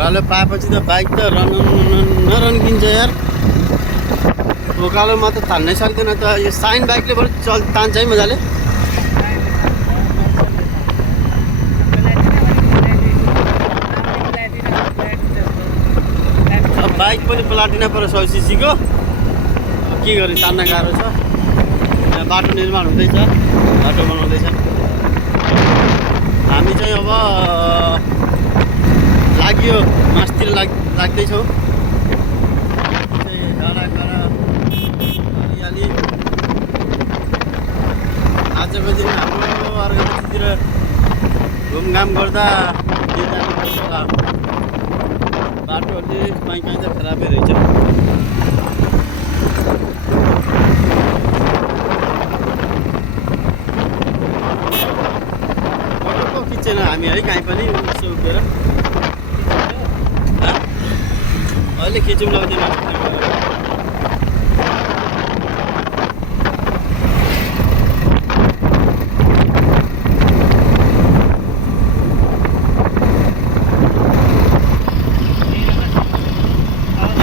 ओह्रालो पाएपछि त बाइक त नरन्किन्छ यार। ओह्रालोमा त तान्नै सक्दैन त। यो साइन बाइकले बरु तान्छ है मजाले। बाइक पनि प्लाटिना पर 100 सीसीको के गरे तान्न गाह्रो छ। यहाँ बाटो निर्माण हुँदैछ, बाटो बनाउँदैछ। हामी चाहिँ अब लाग्यो मास्तिर लाग्दैछौँ। डाँडा काँडा हरियाली। आजको दिन हाम्रो अर्घाखाँचीतिर घुमघाम गर्दा दिन जानुपर्छ होला। बाटोहरूले कहीँ कहीँ त खराबै रहेछ। फोटो खिच्दैन हामी है कहीँ पनि यसो उभिएर। अहिले खिचौँ ल त्यो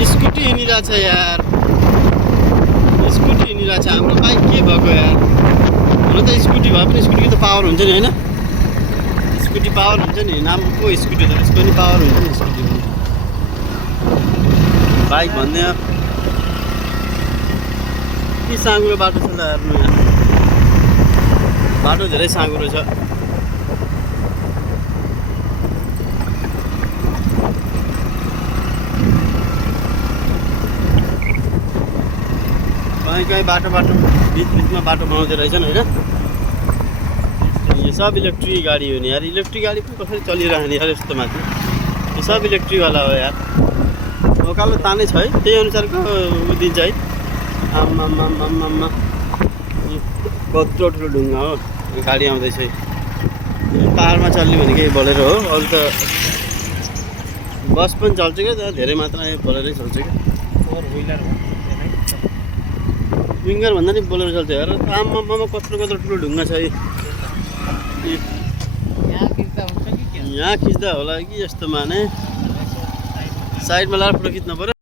स्कुटी हिँडिरहेछ यार। स्कुटी हिँडिरहेछ। हाम्रो बाइक के भएको यार। हुन त स्कुटी भए पनि स्कुटीको त पावर हुन्छ नि होइन। स्कुटी पावर हुन्छ नि। नाम को स्कुटी त यसको पनि पावर हुन्छ नि स्कुटी पनि। बाइक भन्ने के साँगुरो बाटो छ ल हेर्नु यहाँ। बाटो धेरै साँगुरो छ। कहीँ बाटो बिचमा बाटो बनाउँदै रहेछन् होइन। यो सब इलेक्ट्रिक गाडी हो नि यार। इलेक्ट्रिक गाडी पनि कसरी चलिरहने यार यस्तो माथि। यो सब इलेक्ट्रिकवाला हो यार। ओह्रालो तानै छ है, त्यही अनुसारको दिन्छ है। आम्मा कत्रो ठुलो ढुङ्गा हो। यो गाडी आउँदैछ। पाहाडमा चल्ने भनेको यही बोलेरो हो। अरू त बस पनि चल्छ क्या, धेरै मात्रामा बोलेरै चल्छ क्या। विङ्गर भन्दा नि बोलेरो चल्छ हेर। आम्मामा कत्रो ठुलो ढुङ्गा छ। यहाँ खिच्दा होला कि यस्तोमा नै साइडमा लाएर फोटो खिच्नु पऱ्यो।